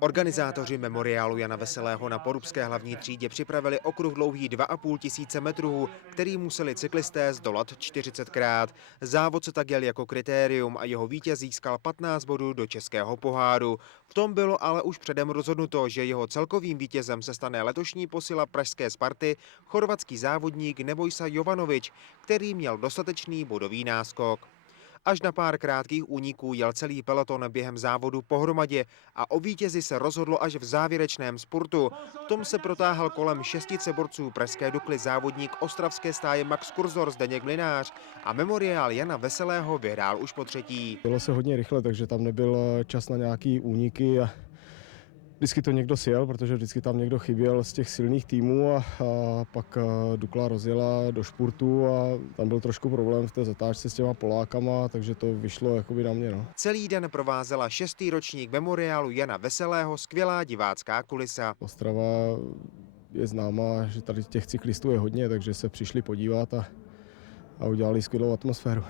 Organizátoři memoriálu Jana Veselého na Porubské hlavní třídě připravili okruh dlouhý 2,5 tisíce metrů, který museli cyklisté zdolat 40krát. Závod se tak jel jako kritérium a jeho vítěz získal 15 bodů do českého poháru. V tom bylo ale už předem rozhodnuto, že jeho celkovým vítězem se stane letošní posila pražské Sparty, chorvatský závodník Nebojša Jovanovič, který měl dostatečný bodový náskok. Až na pár krátkých úniků jel celý peloton během závodu pohromadě a o vítězi se rozhodlo až v závěrečném spurtu. V tom se protáhal kolem šestice borců pražské Dukly závodník ostravské stáje Max Kurzor Zdeněk Mlynář a memoriál Jana Veselého vyhrál už po třetí. Bylo se hodně rychle, takže tam nebyl čas na nějaký úniky a vždycky to někdo sjel, protože vždycky tam někdo chyběl z těch silných týmů a pak Dukla rozjela do špurtu a tam byl trošku problém v té zatáčce s těma Polákama, takže to vyšlo jakoby na mě. No. Celý den provázela 6. ročník memoriálu Jana Veselého skvělá divácká kulisa. Ostrava je známá, že tady těch cyklistů je hodně, takže se přišli podívat a udělali skvělou atmosféru.